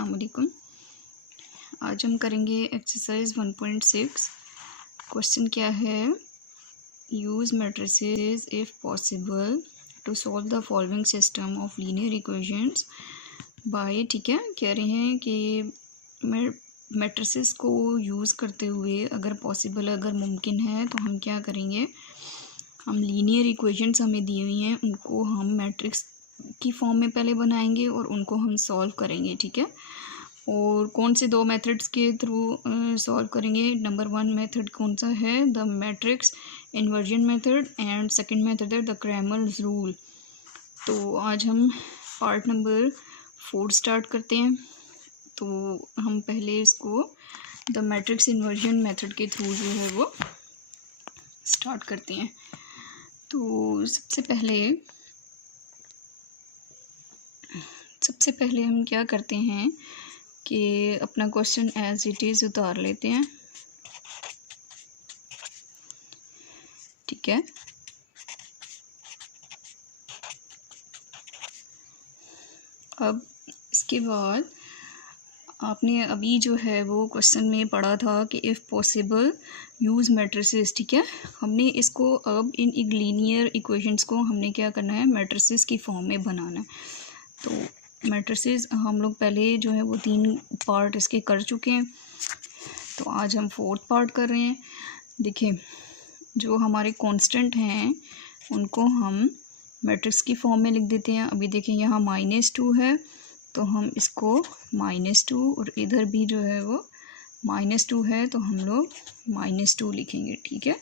अस्सलाम वालेकुम। आज हम करेंगे एक्सरसाइज 1.6। क्वेश्चन क्या है, use matrices if possible to solve the following system of linear equations by. ठीक है, कह रहे हैं कि मैट्रिसेस को यूज़ करते हुए अगर पॉसिबल, अगर मुमकिन है तो हम क्या करेंगे, हम लीनियर इक्वेशंस हमें दी हुई हैं उनको हम मैट्रिक्स की फॉर्म में पहले बनाएंगे और उनको हम सॉल्व करेंगे। ठीक है, और कौन से दो मेथड्स के थ्रू सॉल्व करेंगे। नंबर 1 मेथड कौन सा है, the matrix inversion method, and second method है द क्रैमर्स रूल। तो आज हम पार्ट नंबर 4 स्टार्ट करते हैं। तो हम पहले इसको द मैट्रिक्स इन्वर्जन मेथड के थ्रू जो है वो स्टार्ट करते हैं। तो सबसे पहले हम क्या करते हैं कि अपना क्वेश्चन एज इट इज़ उतार लेते हैं। ठीक है, अब इसके बाद आपने अभी जो है वो क्वेश्चन में पढ़ा था कि इफ़ पॉसिबल यूज़ मैट्रिसेस। ठीक है, हमने इसको अब इन लीनियर इक्वेशंस को हमने क्या करना है, मैट्रिसेस की फॉर्म में बनाना है। तो मैट्रिसेस हम लोग पहले जो है वो 3 पार्ट इसके कर चुके हैं, तो आज हम 4th पार्ट कर रहे हैं। देखिए, जो हमारे कांस्टेंट हैं उनको हम मैट्रिक्स की फॉर्म में लिख देते हैं। अभी देखिए यहाँ -2 है तो हम इसको -2, और इधर भी जो है वो -2 है तो हम लोग -2 लिखेंगे। ठीक है,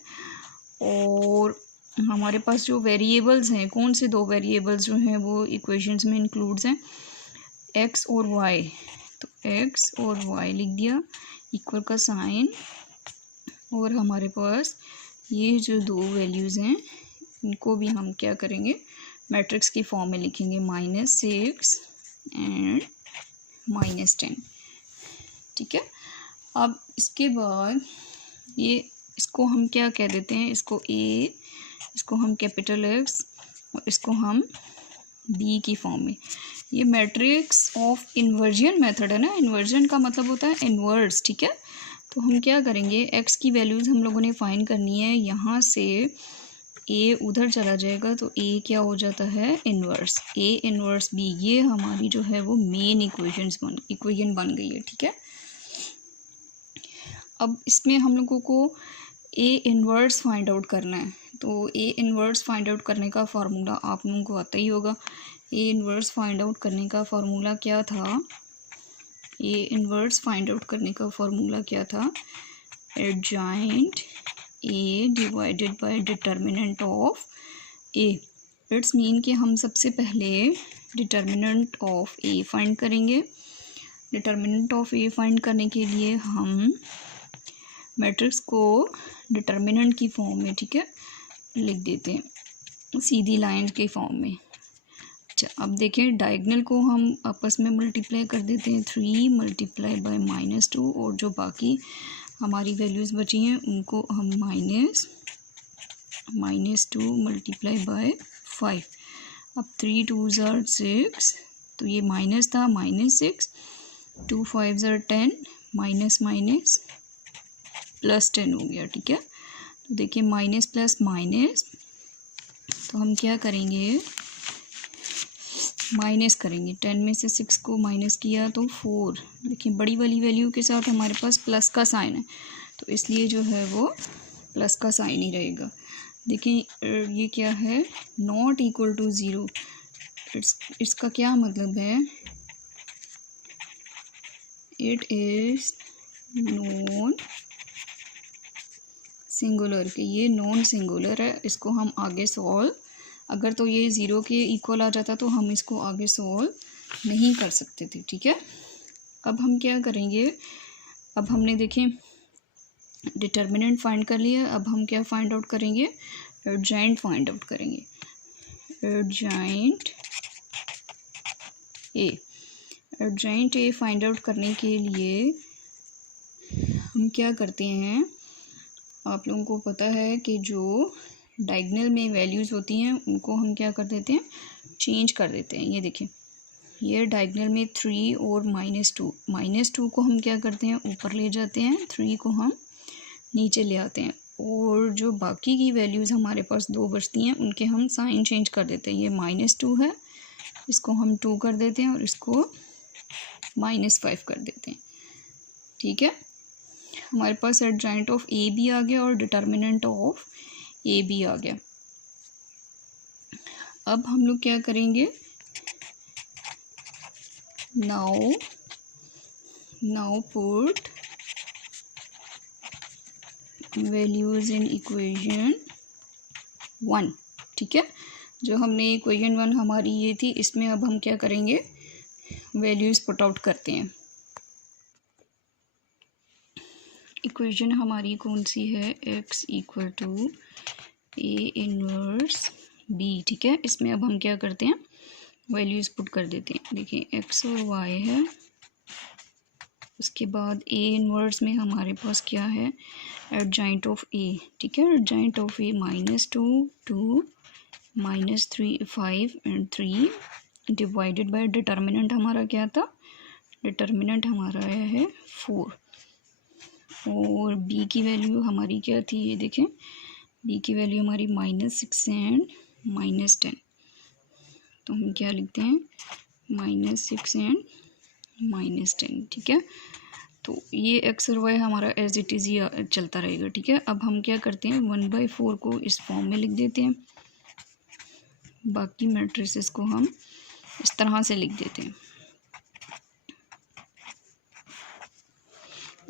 और हमारे पास जो वेरिएबल्स हैं, कौन से 2 वेरिएबल्स जो हैं वो इक्वेशंस में इंक्लूड्स हैं, x और y। तो x और y लिख दिया, इक्वल का साइन, और हमारे पास ये जो 2 वैल्यूज़ हैं इनको भी हम क्या करेंगे, मैट्रिक्स की फॉर्म में लिखेंगे, -6 एंड -10। ठीक है, अब इसके बाद ये इसको हम क्या कह देते हैं, इसको a, इसको हम कैपिटल X और इसको हम b की फॉर्म में। ये मैट्रिक्स ऑफ इन्वर्जन मेथड है ना, इन्वर्जन का मतलब होता है इन्वर्स। ठीक है, तो हम क्या करेंगे, x की वैल्यूज़ हम लोगों ने फाइंड करनी है। यहाँ से a उधर चला जाएगा तो a क्या हो जाता है, इन्वर्स, a इन्वर्स b। ये हमारी जो है वो मेन इक्वेशन बन गई है। ठीक है, अब इसमें हम लोगों को a इन्वर्स फाइंड आउट करना है। तो a इन्वर्स फाइंड आउट करने का फार्मूला आप लोगों को आता ही होगा। a इन्वर्स फाइंड आउट करने का फार्मूला क्या था, a इन्वर्स फाइंड आउट करने का फार्मूला क्या था, adjoint a divided by determinant of a। It's mean कि हम सबसे पहले डिटर्मिनेंट ऑफ a फाइंड करेंगे। डिटर्मिनेंट ऑफ a फाइंड करने के लिए हम मैट्रिक्स को डिटर्मिनेंट की फॉर्म में, ठीक है, लिख देते हैं, सीधी लाइन के फॉर्म में। अच्छा, अब देखें, डायगोनल को हम आपस में मल्टीप्लाई कर देते हैं, 3 मल्टीप्लाई बाय -2, और जो बाकी हमारी वैल्यूज़ बची हैं उनको हम -2 मल्टीप्लाई बाय 5। अब 3 2s are 6, तो ये माइनस था, -6, 2 5s are 10, minus minus plus 10 हो गया। ठीक है, तो देखिए माइनस प्लस माइनस, तो हम क्या करेंगे, माइनस करेंगे। 10 में से 6 को माइनस किया तो 4। देखिए बड़ी वाली वैल्यू के साथ हमारे पास प्लस का साइन है, तो इसलिए जो है वो प्लस का साइन ही रहेगा। देखिए ये क्या है, नॉट इक्वल टू 0। इसका क्या मतलब है, इट इज़ नॉन सिंगुलर, कि ये नॉन सिंगुलर है। इसको हम आगे सॉल्व, अगर तो ये 0 के इक्वल आ जाता तो हम इसको आगे सॉल्व नहीं कर सकते थे। ठीक है, अब हम क्या करेंगे, अब हमने देखें डिटर्मिनेंट फाइंड कर लिया, अब हम क्या फाइंड आउट करेंगे, एडजॉइंट फाइंड आउट करेंगे, adjoint A. Adjoint A find out करने के लिए हम क्या करते हैं, आप लोगों को पता है कि जो डायगोनल में वैल्यूज़ होती हैं उनको हम क्या कर देते हैं, चेंज कर देते हैं। ये देखिए ये डायगोनल में 3 और -2 को हम क्या करते हैं, ऊपर ले जाते हैं, 3 को हम नीचे ले आते हैं, और जो बाकी की वैल्यूज़ हमारे पास 2 बचती हैं उनके हम साइन चेंज कर देते हैं। ये -2 है, इसको हम 2 कर देते हैं और इसको -5 कर देते हैं। ठीक है, हमारे पास एडजॉइंट ऑफ ए भी आ गया और डिटर्मिनेंट ऑफ ए भी आ गया। अब हम लोग क्या करेंगे, now put values in equation 1। ठीक है, जो हमने इक्वेशन 1 हमारी ये थी, इसमें अब हम क्या करेंगे, वैल्यूज़ पुट आउट करते हैं। इक्वेशन हमारी कौन सी है, x equal to A inverse b। ठीक है, इसमें अब हम क्या करते हैं, वैल्यूज़ पुट कर देते हैं। देखिए x और y है, उसके बाद a इनवर्स में हमारे पास क्या है, एडजॉइंट ऑफ a। ठीक है, adjoint of a -2, 2, -3, 5 and 3 divided by determinant हमारा क्या था, डिटर्मिनेंट हमारा आया है 4, और b की वैल्यू हमारी क्या थी, ये देखें, b की वैल्यू हमारी -6 एंड -10। तो हम क्या लिखते हैं, -6 एंड -10। ठीक है, तो ये x और y हमारा एज इट इज़ ही चलता रहेगा। ठीक है, अब हम क्या करते हैं, 1/4 को इस फॉर्म में लिख देते हैं, बाकी मैट्रिसेस को हम इस तरह से लिख देते हैं,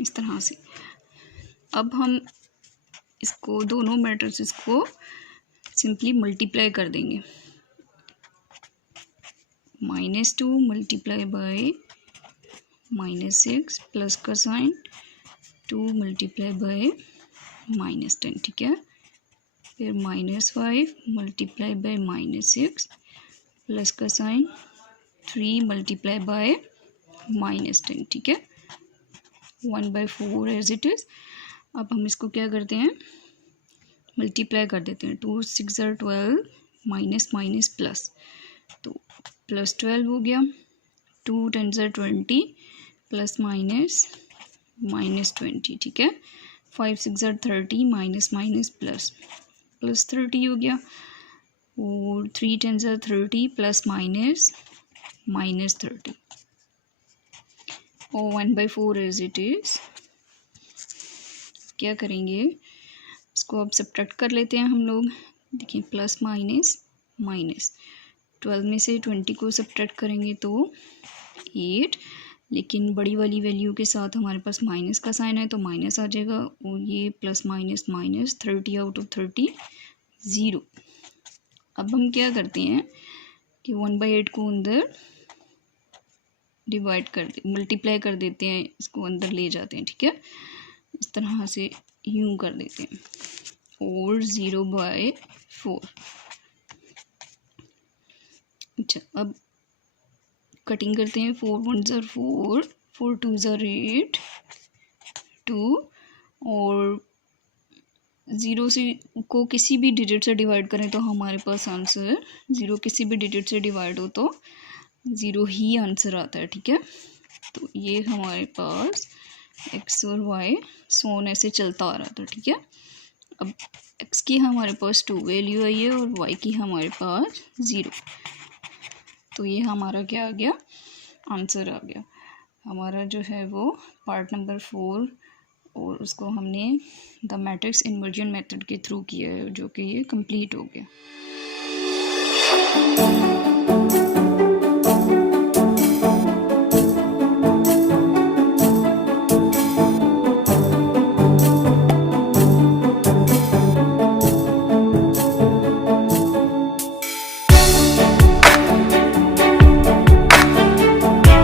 इस तरह से। अब हम इसको, दोनों मैट्रिसेस को सिंपली मल्टीप्लाई कर देंगे, -2 मल्टीप्लाई बाय -6 प्लस का साइन 2 मल्टीप्लाई बाय -10। ठीक है, फिर -5 मल्टीप्लाई बाय -6 प्लस का साइन 3 मल्टीप्लाई बाय -10। ठीक है, 1/4 एज इट इज़। अब हम इसको क्या करते हैं, मल्टीप्लाई कर देते हैं, 2 6 are 12, माइनस माइनस प्लस, तो +12 हो गया, 2 10 are 20, प्लस माइनस -20। ठीक है, 5 6 are 30, माइनस माइनस प्लस, +30 हो गया, और 3 10 are 30, प्लस माइनस -30, और 1/4 एज इट इज़। क्या करेंगे, इसको अब सब्ट्रैक्ट कर लेते हैं हम लोग। देखिए प्लस माइनस माइनस, 12 में से 20 को सब्ट्रैक्ट करेंगे तो 8, लेकिन बड़ी वाली वैल्यू के साथ हमारे पास माइनस का साइन है तो माइनस आ जाएगा, और ये plus minus minus, 30 out of 30 0। अब हम क्या करते हैं कि 1/8 को अंदर डिवाइड कर मल्टीप्लाई कर देते हैं, इसको अंदर ले जाते हैं। ठीक है, इस तरह से यूं कर देते हैं, और 0/4। अच्छा, अब कटिंग करते हैं, 4 1s are 4, 4 2s are 8, 2, और 0 से को किसी भी डिजिट से डिवाइड करें तो हमारे पास आंसर 0 किसी भी डिजिट से डिवाइड हो तो 0 ही आंसर आता है। ठीक है, तो ये हमारे पास x और y सोन ऐसे चलता आ रहा था। ठीक है, अब x की हमारे पास 2 वैल्यू आई है और y की हमारे पास 0, तो ये हमारा क्या आ गया, आंसर आ गया हमारा, जो है वो पार्ट नंबर 4, और उसको हमने द मैट्रिक्स इन्वर्जन मेथड के थ्रू किया है, जो कि ये कंप्लीट हो गया।